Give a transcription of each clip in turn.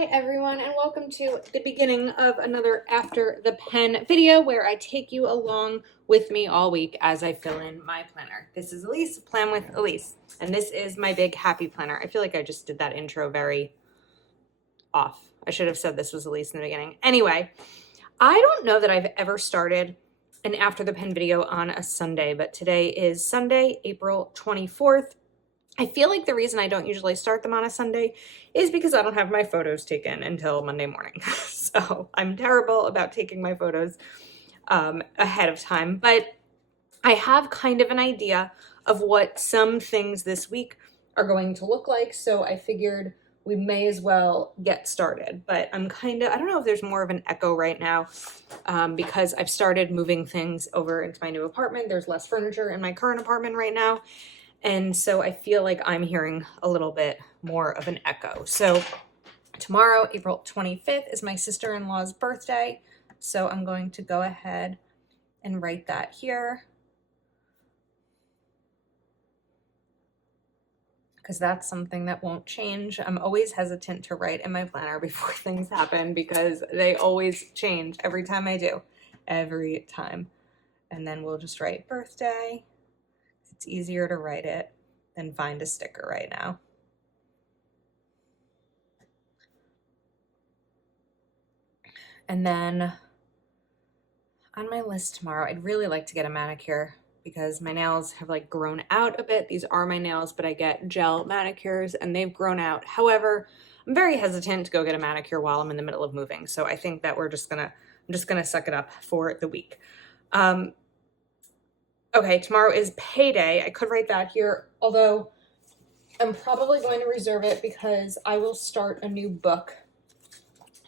Hi everyone, and welcome to the beginning of another After the Pen video where I take you along with me all week as I fill in my planner. This is Elise, Plan with Elise, and this is my big happy planner. I feel like I just did that intro very off. I should have said this was Elise in the beginning. Anyway, I don't know that I've ever started an After the Pen video on a Sunday, but today is Sunday, April 24th. I feel like the reason I don't usually start them on a Sunday is because I don't have my photos taken until Monday morning. So I'm terrible about taking my photos ahead of time, but I have kind of an idea of what some things this week are going to look like. So I figured we may as well get started, but I don't know if there's more of an echo right now because I've started moving things over into my new apartment. There's less furniture in my current apartment right now. And so I feel like I'm hearing a little bit more of an echo. So tomorrow, April 25th, is my sister-in-law's birthday. So I'm going to go ahead and write that here, because that's something that won't change. I'm always hesitant to write in my planner before things happen because they always change every time I do, every time. And then we'll just write birthday. It's easier to write it than find a sticker right now. And then on my list tomorrow, I'd really like to get a manicure because my nails have like grown out a bit. These are my nails, but I get gel manicures and they've grown out. However, I'm very hesitant to go get a manicure while I'm in the middle of moving. So I think that I'm just gonna suck it up for the week. Okay, tomorrow is payday. I could write that here, although I'm probably going to reserve it because I will start a new book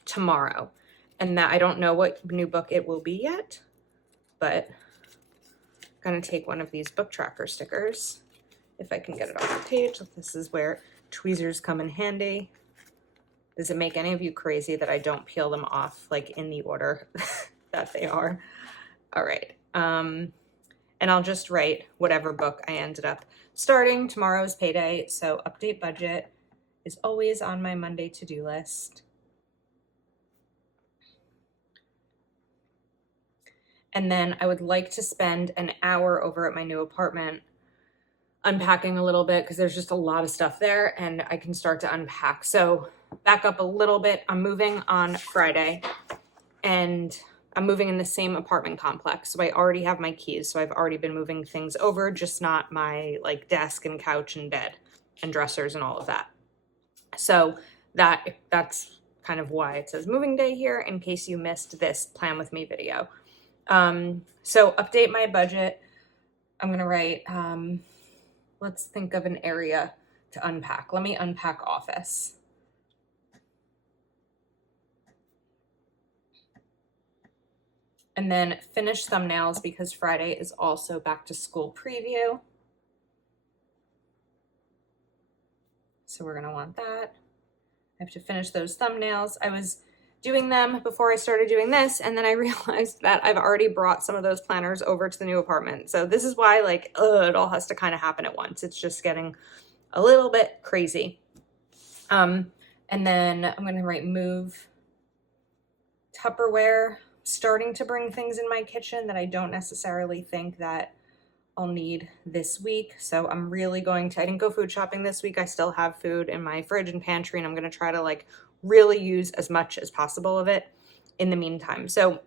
tomorrow. And that I don't know what new book it will be yet, but I'm gonna take one of these book tracker stickers if I can get it off the page. This is where tweezers come in handy. Does it make any of you crazy that I don't peel them off like in the order that they are? All right. And I'll just write whatever book I ended up starting. Tomorrow's payday, so update budget is always on my Monday to-do list. And then I would like to spend an hour over at my new apartment unpacking a little bit because there's just a lot of stuff there and I can start to unpack. So back up a little bit. I'm moving on Friday and I'm moving in the same apartment complex. So I already have my keys. So I've already been moving things over, just not my like desk and couch and bed and dressers and all of that. So that's kind of why it says moving day here in case you missed this Plan With Me video. So update my budget. I'm going to write, let's think of an area to unpack. Let me unpack office. And then finish thumbnails because Friday is also back to school preview. So we're going to want that. I have to finish those thumbnails. I was doing them before I started doing this, and then I realized that I've already brought some of those planners over to the new apartment. So this is why like, it all has to kind of happen at once. It's just getting a little bit crazy. And then I'm going to write move Tupperware. Starting to bring things in my kitchen that I don't necessarily think that I'll need this week. So I'm really I didn't go food shopping this week. I still have food in my fridge and pantry, and I'm going to try to like really use as much as possible of it in the meantime. So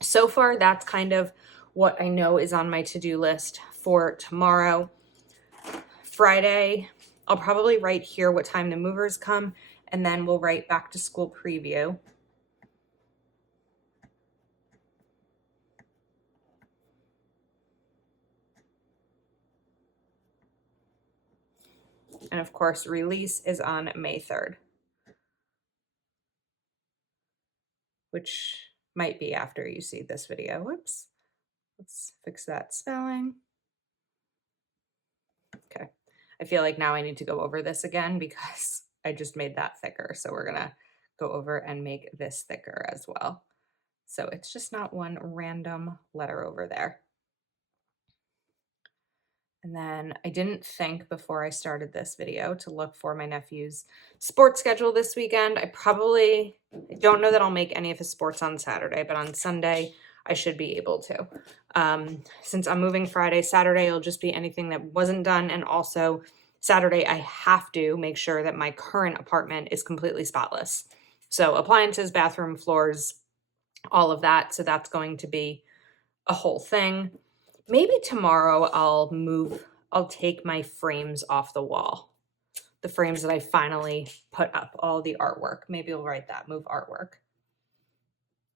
far that's kind of what I know is on my to-do list for tomorrow. Friday, I'll probably write here what time the movers come, and then we'll write back to school preview. And of course, release is on May 3rd, which might be after you see this video. Whoops. Let's fix that spelling. Okay. I feel like now I need to go over this again because I just made that thicker. So we're going to go over and make this thicker as well. So it's just not one random letter over there. And then I didn't think before I started this video to look for my nephew's sports schedule this weekend. I don't know that I'll make any of his sports on Saturday, but on Sunday I should be able to. Since I'm moving Friday, Saturday it'll just be anything that wasn't done. And also Saturday I have to make sure that my current apartment is completely spotless. So appliances, bathroom, floors, all of that. So that's going to be a whole thing. Maybe tomorrow I'll take my frames off the wall. The frames that I finally put up, all the artwork. Maybe I'll write that, move artwork.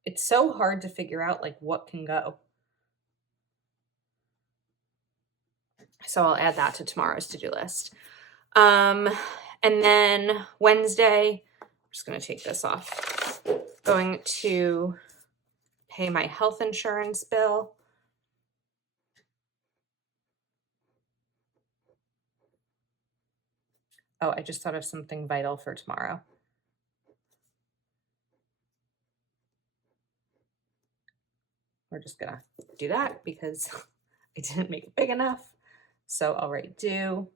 It's so hard to figure out like what can go. So I'll add that to tomorrow's to-do list. And then Wednesday, I'm just gonna take this off. Going to pay my health insurance bill. Oh, I just thought of something vital for tomorrow. We're just gonna do that because I didn't make it big enough. So I'll write due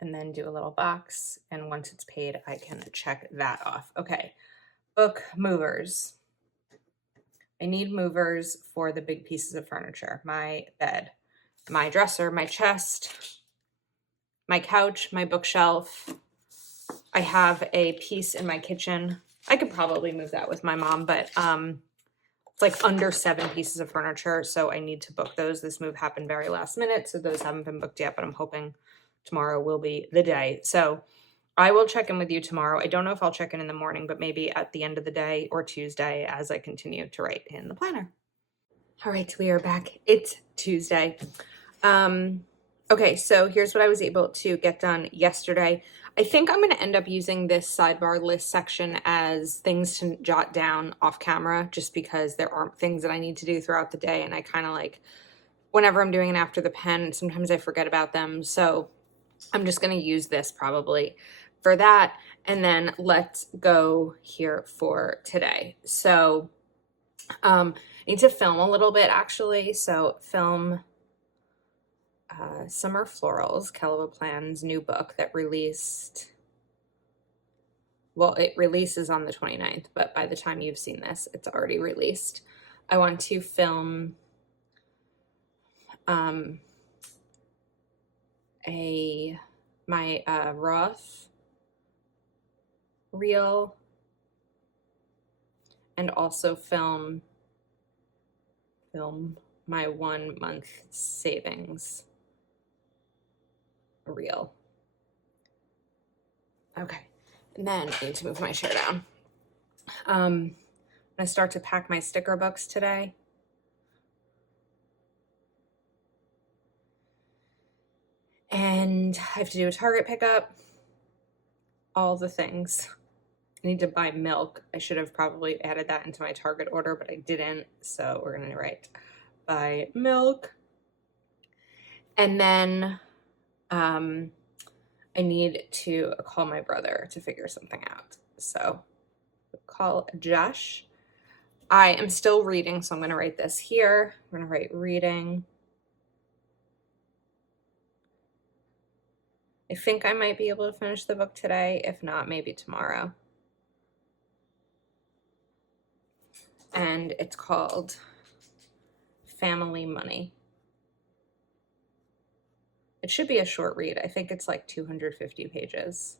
and then do a little box. And once it's paid, I can check that off. Okay, book movers. I need movers for the big pieces of furniture. My bed, my dresser, my chest, my couch, my bookshelf. I have a piece in my kitchen. I could probably move that with my mom, but it's like under 7 pieces of furniture, so I need to book those. This move happened very last minute, so those haven't been booked yet, but I'm hoping tomorrow will be the day. So I will check in with you tomorrow. I don't know if I'll check in the morning, but maybe at the end of the day or Tuesday as I continue to write in the planner. All right, we are back. It's Tuesday. Okay, so here's what I was able to get done yesterday. I think I'm going to end up using this sidebar list section as things to jot down off camera, just because there aren't things that I need to do throughout the day. And I kind of like, whenever I'm doing an after the pen, sometimes I forget about them. So I'm just going to use this probably for that. And then let's go here for today. So I need to film a little bit actually. So film Summer Florals, Kellow Plan's new book that released, well, it releases on the 29th, but by the time you've seen this, it's already released. I want to film my Roth reel, and also film my 1 month savings reel. Okay, and then I need to move my chair down. I'm gonna start to pack my sticker books today. And I have to do a Target pickup, all the things. I need to buy milk. I should have probably added that into my Target order, but I didn't. So we're gonna write buy milk. And then I need to call my brother to figure something out. So call Josh. I am still reading, so I'm gonna write this here. I'm gonna write reading. I think I might be able to finish the book today. If not, maybe tomorrow. And it's called Family Money. It should be a short read. I think it's like 250 pages.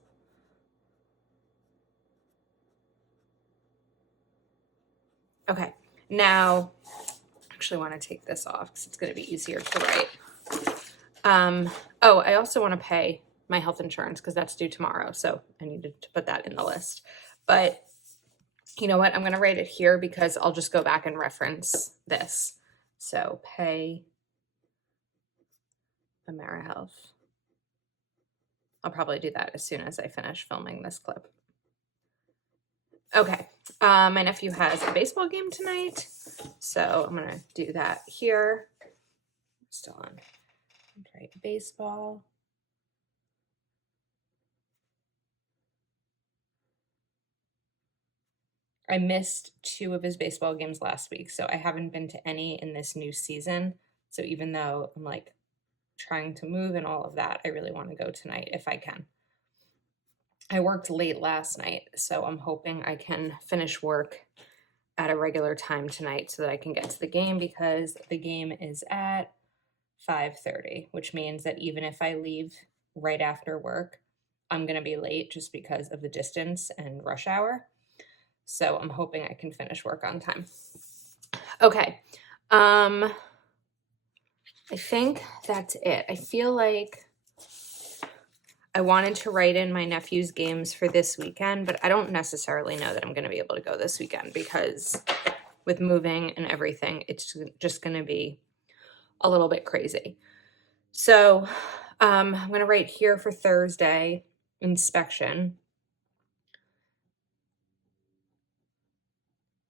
Okay, now I actually want to take this off because it's going to be easier to write. Oh, I also want to pay my health insurance because that's due tomorrow. So I needed to put that in the list. But you know what? I'm going to write it here because I'll just go back and reference this. So pay AmeriHealth. I'll probably do that as soon as I finish filming this clip. Okay, my nephew has a baseball game tonight, so I'm gonna do that here. Still on. Right, baseball. I missed 2 of his baseball games last week, so I haven't been to any in this new season. So even though I'm like trying to move and all of that, I really want to go tonight if I can. I worked late last night, so I'm hoping I can finish work at a regular time tonight so that I can get to the game, because the game is at 5:30, which means that even if I leave right after work, I'm going to be late just because of the distance and rush hour. So I'm hoping I can finish work on time. Okay. I think that's it. I feel like I wanted to write in my nephew's games for this weekend, but I don't necessarily know that I'm going to be able to go this weekend, because with moving and everything, it's just going to be a little bit crazy. So I'm going to write here for Thursday, inspection,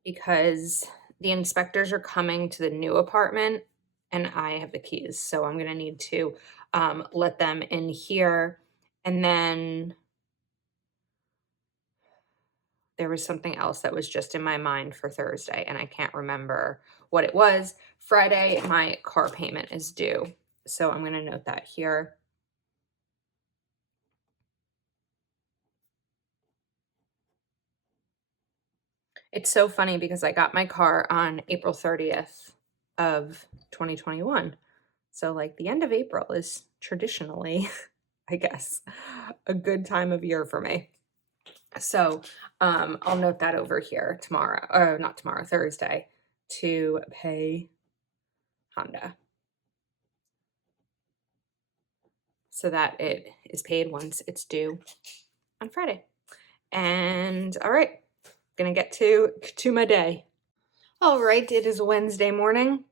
because the inspectors are coming to the new apartment and I have the keys. So I'm going to need to let them in here. And then there was something else that was just in my mind for Thursday, and I can't remember what it was. Friday, my car payment is due. So I'm going to note that here. It's so funny because I got my car on April 30th of 2021. So like the end of April is traditionally, I guess, a good time of year for me. So I'll note that over here tomorrow, or not tomorrow, Thursday, to pay Honda, so that it is paid once it's due on Friday. And all right, gonna get to my day. All right, it is Wednesday morning.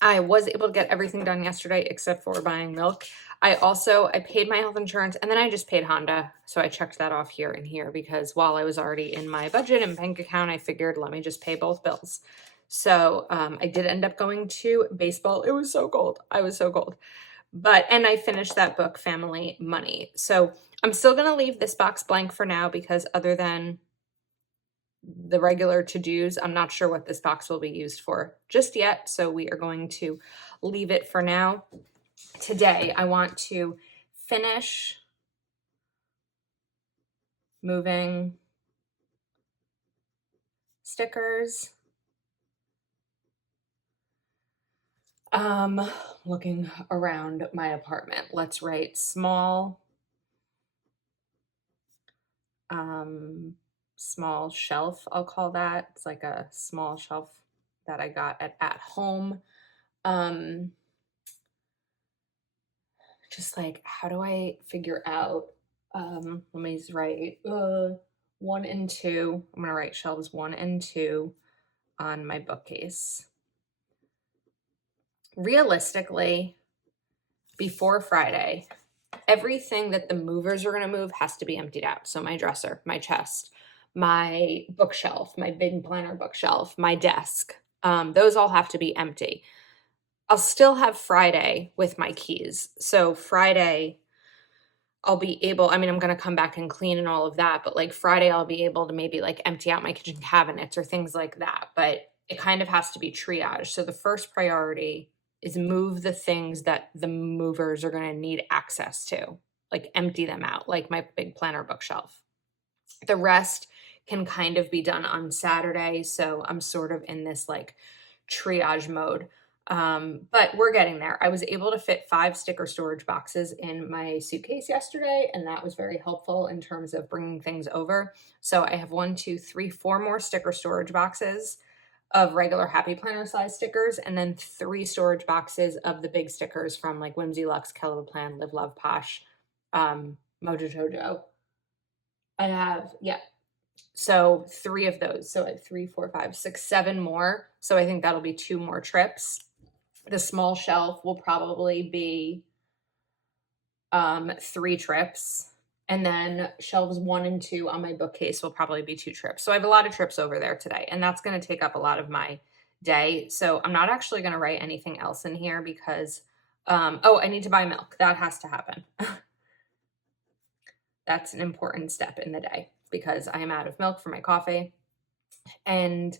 I was able to get everything done yesterday except for buying milk. I paid my health insurance, and then I just paid Honda. So I checked that off here and here, because while I was already in my budget and bank account, I figured, let me just pay both bills. So I did end up going to baseball. It was so cold. I was so cold. And I finished that book, Family Money. So I'm still going to leave this box blank for now, because other than the regular to-dos, I'm not sure what this box will be used for just yet. So we are going to leave it for now. Today, I want to finish moving stickers. Looking around my apartment. Let's write small shelf, I'll call that. It's like a small shelf that I got at home. Just like, how do I figure out, let me just write 1 and 2. I'm gonna write shelves 1 and 2 on my bookcase. Realistically, before Friday, everything that the movers are gonna move has to be emptied out. So my dresser, my chest, my bookshelf, my big planner bookshelf, my desk, those all have to be empty. I'll still have Friday with my keys. So Friday, I'll be able, I mean, I'm going to come back and clean and all of that, but like Friday, I'll be able to maybe like empty out my kitchen cabinets or things like that. But it kind of has to be triage. So the first priority is move the things that the movers are going to need access to, like empty them out, like my big planner bookshelf. The rest can kind of be done on Saturday. So I'm sort of in this like triage mode. But we're getting there. I was able to fit 5 sticker storage boxes in my suitcase yesterday, and that was very helpful in terms of bringing things over. So I have 1, 2, 3, 4 more sticker storage boxes of regular Happy Planner size stickers, and then 3 storage boxes of the big stickers from like Whimsy Luxe, Kellow Plan, Live Love Posh, Mojo Jojo. I have, yeah. So 3 of those. So I have 3, 4, 5, 6, 7 more. So I think that'll be 2 more trips. The small shelf will probably be 3 trips. And then shelves 1 and 2 on my bookcase will probably be 2 trips. So I have a lot of trips over there today, and that's going to take up a lot of my day. So I'm not actually going to write anything else in here because, I need to buy milk. That has to happen. That's an important step in the day because I am out of milk for my coffee. And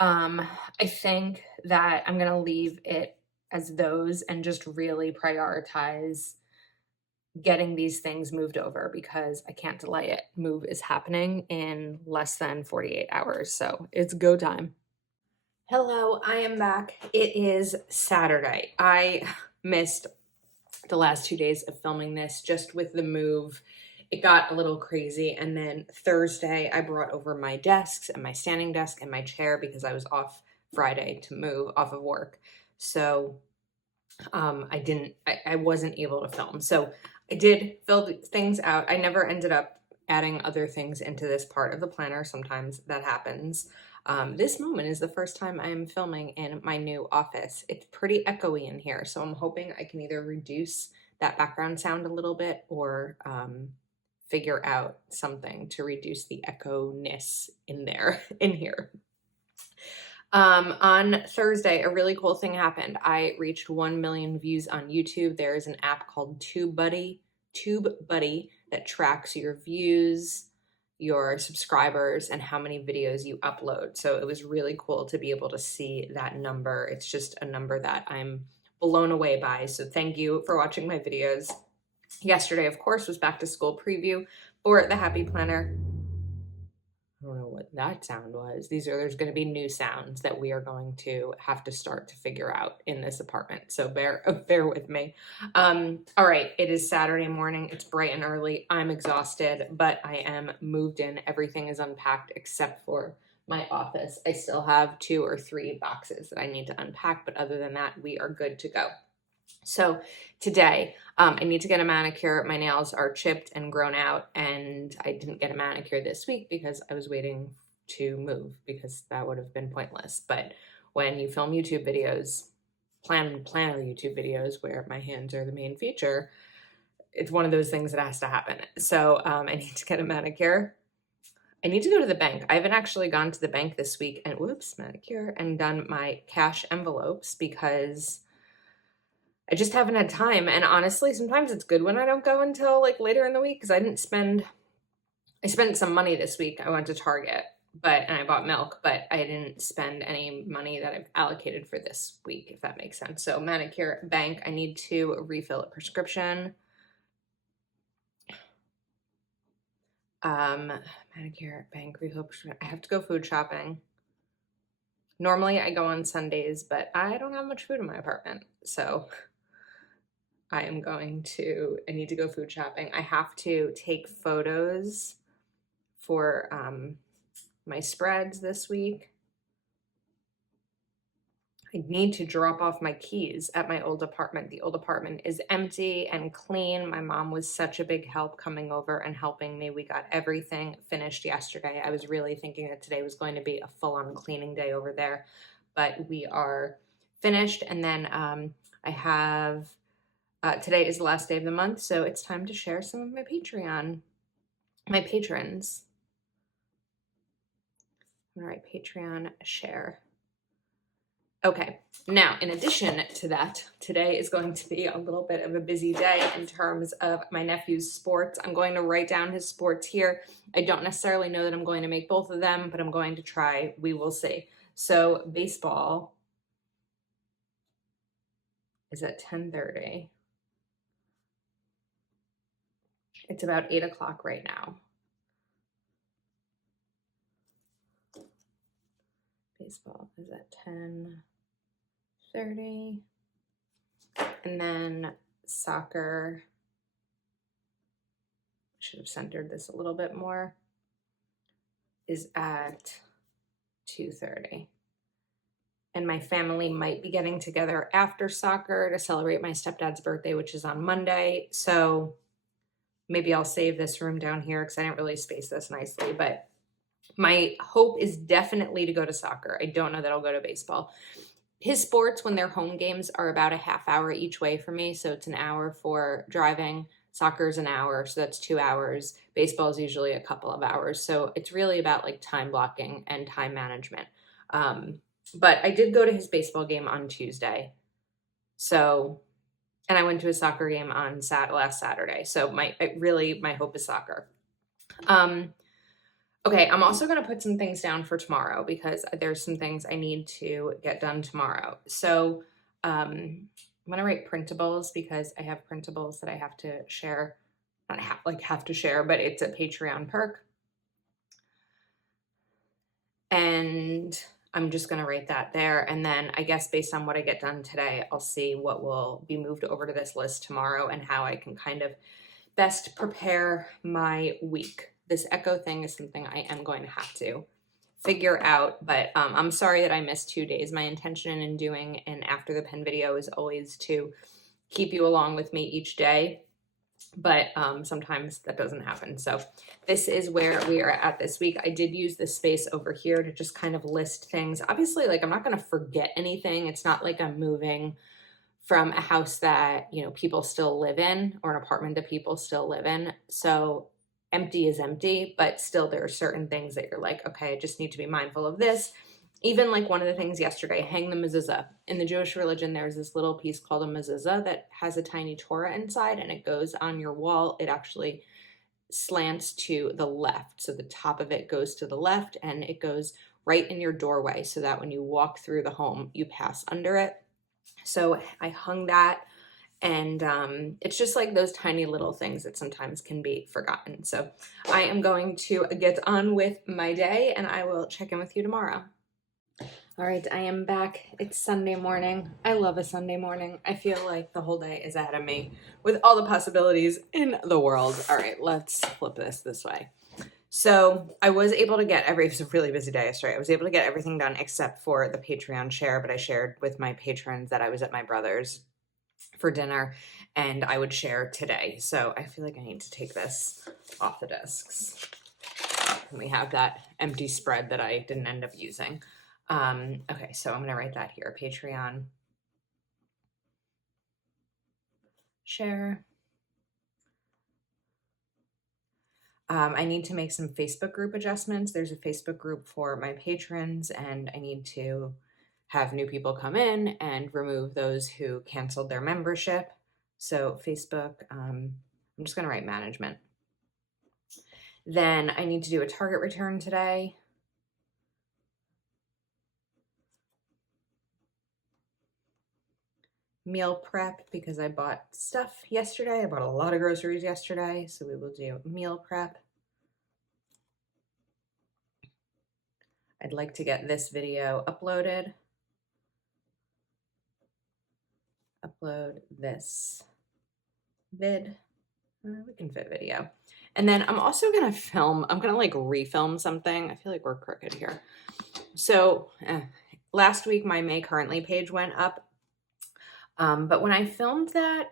I think that I'm going to leave it as those and just really prioritize getting these things moved over because I can't delay it. Move is happening in less than 48 hours. So it's go time. Hello, I am back. It is Saturday. I missed the last 2 days of filming this just with the move. It got a little crazy. And then Thursday, I brought over my desks and my standing desk and my chair because I was off Friday to move off of work. So I wasn't able to film. So I did fill things out. I never ended up adding other things into this part of the planner. Sometimes that happens. This moment is the first time I am filming in my new office. It's pretty echoey in here, so I'm hoping I can either reduce that background sound a little bit or figure out something to reduce the echo-ness in there, in here. On Thursday, a really cool thing happened. I reached 1 million views on YouTube. There is an app called TubeBuddy that tracks your views, your subscribers, and how many videos you upload. So it was really cool to be able to see that number. It's just a number that I'm blown away by. So thank you for watching my videos. Yesterday, of course, was back to school preview for the Happy Planner. I don't know what that sound was. There's going to be new sounds that we are going to have to start to figure out in this apartment. So bear with me. All right. It is Saturday morning. It's bright and early. I'm exhausted, but I am moved in. Everything is unpacked except for my office. I still have 2 or 3 boxes that I need to unpack, but other than that, we are good to go. So today, I need to get a manicure. My nails are chipped and grown out, and I didn't get a manicure this week because I was waiting to move because that would have been pointless. But when you film YouTube videos, planner YouTube videos where my hands are the main feature, it's one of those things that has to happen. So I need to get a manicure. I need to go to the bank. I haven't actually gone to the bank this week and manicure and done my cash envelopes because I just haven't had time. And honestly, sometimes it's good when I don't go until like later in the week because I spent some money this week. I went to Target, and I bought milk, but I didn't spend any money that I've allocated for this week, if that makes sense. So manicure, bank, I need to refill a prescription. Manicure, bank, refill prescription. I have to go food shopping. Normally I go on Sundays, but I don't have much food in my apartment. So I need to go food shopping. I have to take photos for my spreads this week. I need to drop off my keys at my old apartment. The old apartment is empty and clean. My mom was such a big help coming over and helping me. We got everything finished yesterday. I was really thinking that today was going to be a full-on cleaning day over there, but we are finished. And then I have today is the last day of the month, so it's time to share some of my patrons. All right, Patreon share. Okay, now in addition to that, today is going to be a little bit of a busy day in terms of my nephew's sports. I'm going to write down his sports here. I don't necessarily know that I'm going to make both of them, but I'm going to try. We will see. So baseball is at 10:30. It's about 8 o'clock right now. Baseball is at 10:30. And then soccer, I should have centered this a little bit more, is at 2:30. And my family might be getting together after soccer to celebrate my stepdad's birthday, which is on Monday. So maybe I'll save this room down here because I didn't really space this nicely. But my hope is definitely to go to soccer. I don't know that I'll go to baseball. His sports, when they're home games, are about a half hour each way for me. So it's an hour for driving. Soccer's an hour, so that's 2 hours. Baseball is usually a couple of hours. So it's really about like time blocking and time management. But I did go to his baseball game on Tuesday. So, and I went to a soccer game on last Saturday. So my hope is soccer. Okay, I'm also going to put some things down for tomorrow because there's some things I need to get done tomorrow. So I'm going to write printables because I have printables that I have to share. Not have to share, but it's a Patreon perk. And I'm just going to write that there. And then I guess based on what I get done today, I'll see what will be moved over to this list tomorrow and how I can kind of best prepare my week. This echo thing is something I am going to have to figure out, but I'm sorry that I missed 2 days. My intention in doing an after the pen video is always to keep you along with me each day, but sometimes that doesn't happen. So this is where we are at this week. I did use this space over here to just kind of list things. Obviously, like, I'm not going to forget anything. It's not like I'm moving from a house that, you know, people still live in, or an apartment that people still live in. So empty is empty, but still there are certain things that you're like, okay, I just need to be mindful of this. Even like one of the things yesterday, hang the mezuzah. In the Jewish religion, there's this little piece called a mezuzah that has a tiny Torah inside, and it goes on your wall. It actually slants to the left. So the top of it goes to the left, and it goes right in your doorway so that when you walk through the home, you pass under it. So I hung that, and it's just like those tiny little things that sometimes can be forgotten. So I am going to get on with my day, and I will check in with you tomorrow. All right, I am back. It's Sunday morning. I love a Sunday morning. I feel like the whole day is ahead of me with all the possibilities in the world. All right, let's flip this way. So I was able to get it was a really busy day yesterday. I was able to get everything done except for the Patreon share, but I shared with my patrons that I was at my brother's for dinner and I would share today. So I feel like I need to take this off the desks. And we have that empty spread that I didn't end up using. Okay, so I'm going to write that here. Patreon share. I need to make some Facebook group adjustments. There's a Facebook group for my patrons, and I need to have new people come in and remove those who canceled their membership. So Facebook, I'm just going to write management. Then I need to do a Target return today. Meal prep, because I bought stuff yesterday. I bought a lot of groceries yesterday, so we will do meal prep. I'd like to get this video uploaded. Upload this vid. We can fit video. And then I'm also going to film. I'm going to like refilm something. I feel like we're crooked here. So last week, my May Currently page went up. But when I filmed that,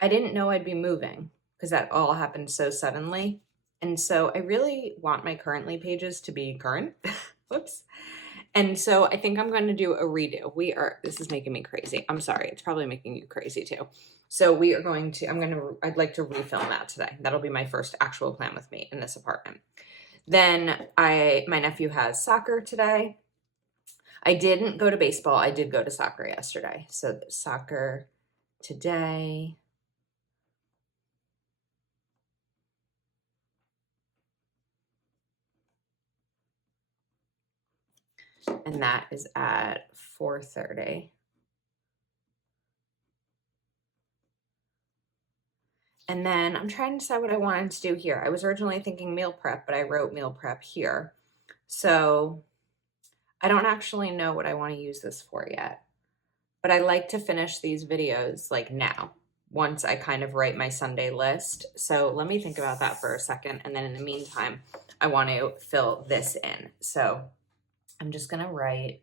I didn't know I'd be moving because that all happened so suddenly. And so I really want my Currently pages to be current. Whoops. And so I think I'm going to do a redo. This is making me crazy. I'm sorry. It's probably making you crazy too. So we are going to, I'd like to refilm that today. That'll be my first actual plan with me in this apartment. Then my nephew has soccer today. I didn't go to baseball. I did go to soccer yesterday. So soccer today. And that is at 4:30. And then I'm trying to decide what I wanted to do here. I was originally thinking meal prep, but I wrote meal prep here. So I don't actually know what I want to use this for yet. But I like to finish these videos like now, once I kind of write my Sunday list. So let me think about that for a second. And then in the meantime, I want to fill this in. So I'm just going to write,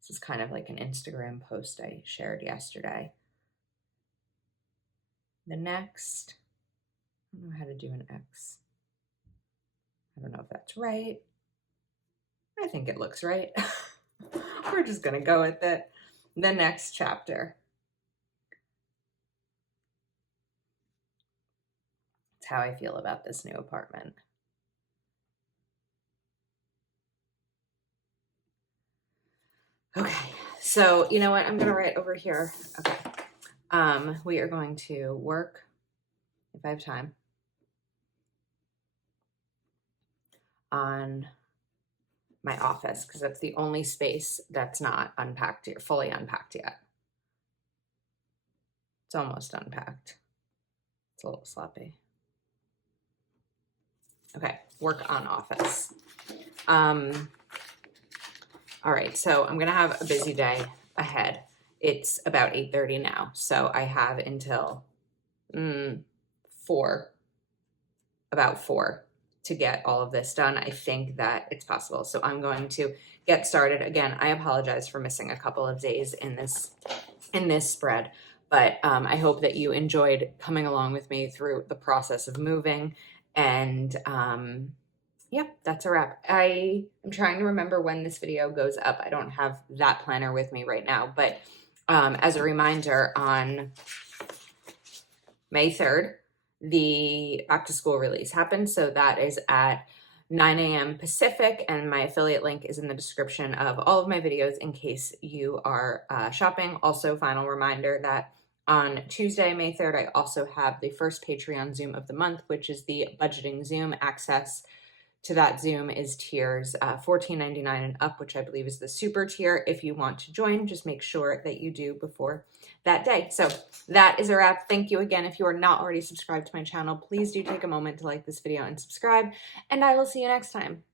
this is kind of like an Instagram post I shared yesterday. The next, I don't know how to do an X. I don't know if that's right. I think it looks right. We're just going to go with it. The next chapter. That's how I feel about this new apartment. Okay, so you know what? I'm going to write over here. Okay. We are going to work, if I have time, on my office because that's the only space that's not unpacked yet, fully unpacked yet. It's almost unpacked. It's a little sloppy. Okay, work on office. All right, so I'm gonna have a busy day ahead. It's about 8:30 now, so I have until 4, about 4 to get all of this done. I think that it's possible. So I'm going to get started. Again, I apologize for missing a couple of days in this spread, but I hope that you enjoyed coming along with me through the process of moving. And yeah, that's a wrap. I am trying to remember when this video goes up. I don't have that planner with me right now, but as a reminder, on May 3rd, the back to school release happened. So that is at 9 a.m. Pacific, and my affiliate link is in the description of all of my videos in case you are shopping. Also, final reminder that on Tuesday, May 3rd, I also have the first Patreon Zoom of the month, which is the budgeting Zoom. Access to that Zoom is tiers $14.99 and up, which I believe is the super tier. If you want to join, just make sure that you do before that day. So that is a wrap. Thank you again. If you are not already subscribed to my channel, please do take a moment to like this video and subscribe, and I will see you next time.